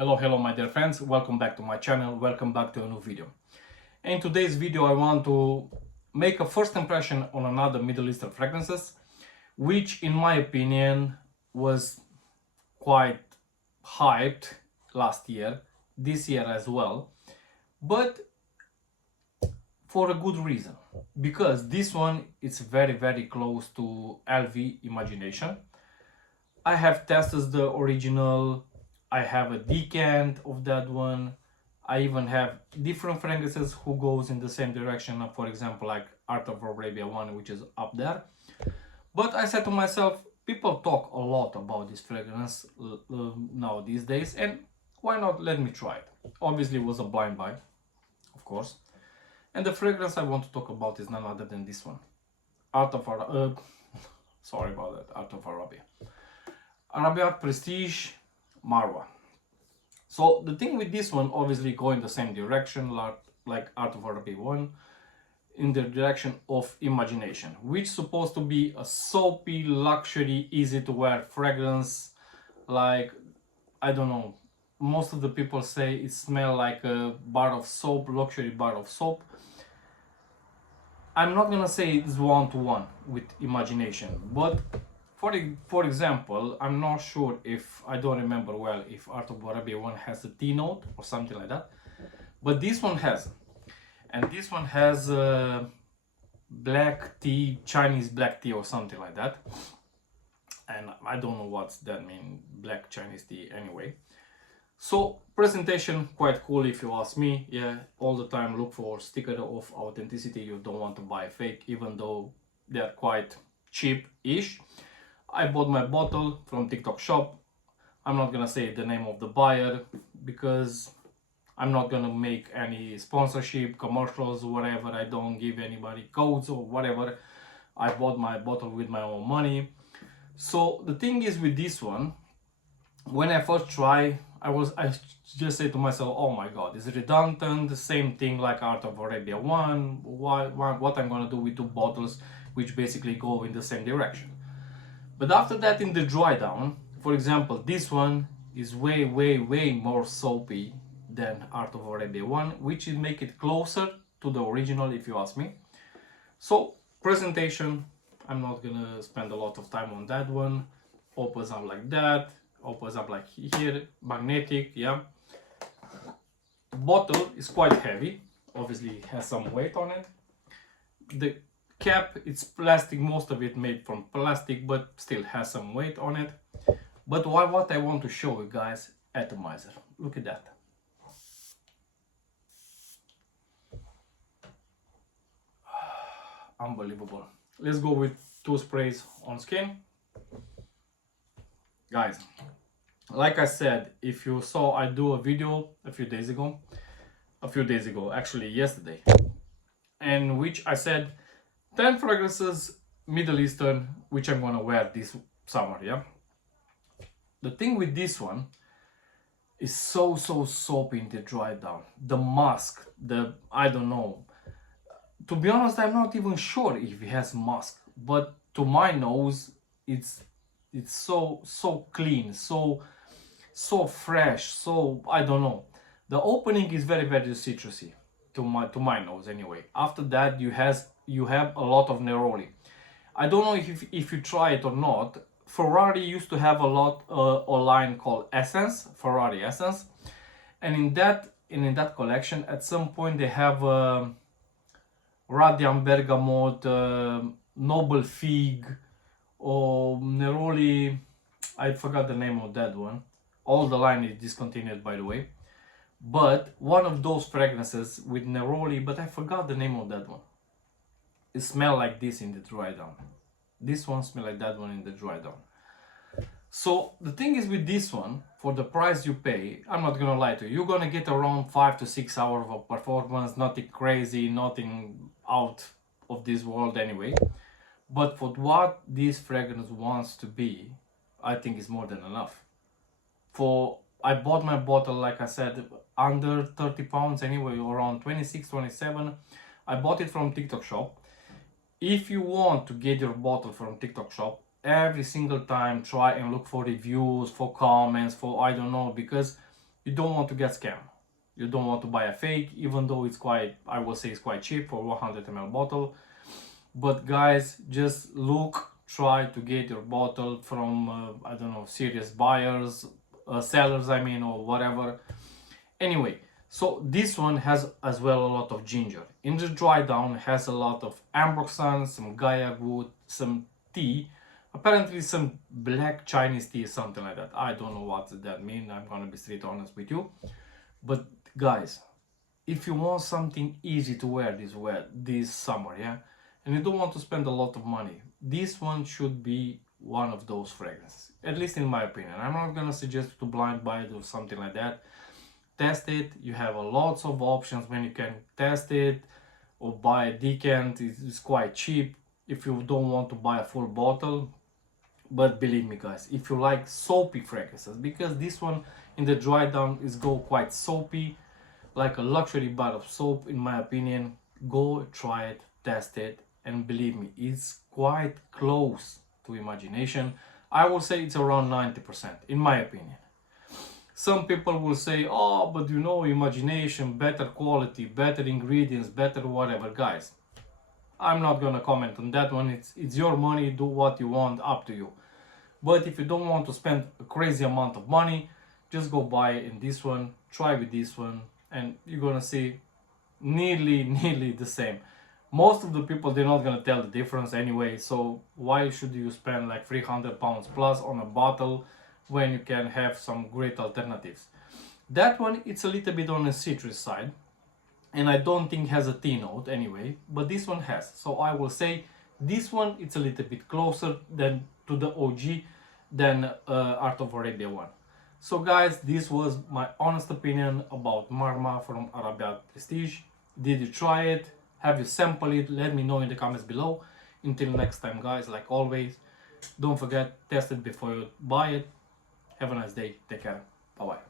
Hello my dear friends, welcome back to my channel, welcome back to a new video. In today's video I want to make a first impression on another Middle Eastern fragrances, which in my opinion was quite hyped last year, this year as well, but for a good reason, because this one is very close to LV Imagination. I have tested the original, I have a decant of that one. I even have different fragrances who goes in the same direction, for example, like Art of Arabia one, which is up there. But I said to myself, people talk a lot about this fragrance now these days, and why not let me try it? Obviously, it was a blind buy, of course. And the fragrance I want to talk about is none other than this one, Art of sorry about that, Art of Arabia. Arabiyat Prestige Marwa. So the thing with this one, obviously go in the same direction like Art of Arabia 1, in the direction of Imagination, which is supposed to be a soapy, luxury, easy to wear fragrance. Like, I don't know, most of the people say it smells like a bar of soap, luxury bar of soap. I'm not gonna say it's one-to-one with Imagination, but for example, I'm not sure if, I don't remember well, if Art of Arabia 1 has a tea note or something like that, but this one has. And this one has black tea, Chinese black tea or something like that. And I don't know what's that mean, black Chinese tea anyway. So presentation quite cool if you ask me. Yeah, all the time look for sticker of authenticity. You don't want to buy fake, even though they're quite cheap-ish. I bought my bottle from TikTok shop. I'm not gonna say the name of the buyer because I'm not gonna make any sponsorship, commercials, whatever. I don't give anybody codes or whatever. I bought my bottle with my own money. So the thing is with this one, when I first try, I just say to myself, oh my god, it's redundant, the same thing like Art of Arabia 1. What I'm gonna do with two bottles which basically go in the same direction. But after that, in the dry down, for example, this one is way more soapy than Art of Arabia 1, which will make it closer to the original if you ask me. So presentation, I'm not gonna spend a lot of time on that one. Opens up like that, opens up like here, magnetic, yeah. Bottle is quite heavy, obviously has some weight on it. The cap, it's plastic, most of it made from plastic, but still has some weight on it. But what I want to show you guys, atomizer, look at that. Unbelievable. Let's go with two sprays on skin. Guys, like I said, if you saw, I do a video a few days ago, actually yesterday, in which I said 10 fragrances Middle Eastern which I'm gonna wear this summer, yeah. The thing with this one is so soapy in the dry down. The musk, I don't know, to be honest, I'm not even sure if it has musk, but to my nose it's so clean, so fresh, so I don't know. The opening is very citrusy to my nose anyway. After that you have a lot of neroli. I don't know if you try it or not. Ferrari used to have a line called Essence, Ferrari Essence, and in that collection at some point they have Radiant Bergamot, Noble Fig, or Neroli. I forgot the name of that one. All the line is discontinued, by the way. But one of those fragrances with Neroli, but I forgot the name of that one. It smells like this in the dry down. This one smells like that one in the dry down. So the thing is with this one, for the price you pay, I'm not gonna lie to you, you're gonna get around 5 to 6 hours of performance, nothing crazy, nothing out of this world anyway. But for what this fragrance wants to be, I think it's more than enough. I bought my bottle, like I said, under 30 pounds anyway, around 26, 27. I bought it from TikTok shop. If you want to get your bottle from TikTok shop, every single time try and look for reviews, for comments, for I don't know, because you don't want to get scammed. You don't want to buy a fake, even though it's quite, I will say it's quite cheap for 100 ml bottle. But guys, just look, try to get your bottle from I don't know, serious buyers, sellers I mean, or whatever. Anyway, so this one has as well a lot of ginger. In the dry down has a lot of ambroxan, some guaiac wood, some tea, apparently some black Chinese tea, something like that. I don't know what that means, I'm gonna be straight honest with you. But guys, if you want something easy to wear this summer, yeah, and you don't want to spend a lot of money, this one should be one of those fragrances, at least in my opinion. I'm not gonna suggest to blind buy it or something like that. Test it. You have lots of options when you can test it, or buy a decant. It's quite cheap if you don't want to buy a full bottle. But believe me guys, if you like soapy fragrances, because this one in the dry down is go quite soapy, like a luxury bar of soap in my opinion, go try it, test it, and believe me, it's quite close to imagination. I will say it's around 90% in my opinion. Some people will say, oh, but you know, imagination, better quality, better ingredients, better whatever. Guys, I'm not gonna comment on that one. It's your money, do what you want, up to you. But if you don't want to spend a crazy amount of money, just go buy in this one, try with this one, and you're gonna see nearly the same. Most of the people, they're not gonna tell the difference anyway, so why should you spend like 300 pounds plus on a bottle when you can have some great alternatives? That one, it's a little bit on the citrus side, and I don't think has a tea note anyway, but this one has. So I will say this one, it's a little bit closer than to the OG than Art of Arabia one. So guys, this was my honest opinion about Marwa from Arabiyat Prestige. Did you try it? Have you sampled it? Let me know in the comments below. Until next time guys, like always, don't forget, test it before you buy it. Have a nice day, take care, bye bye.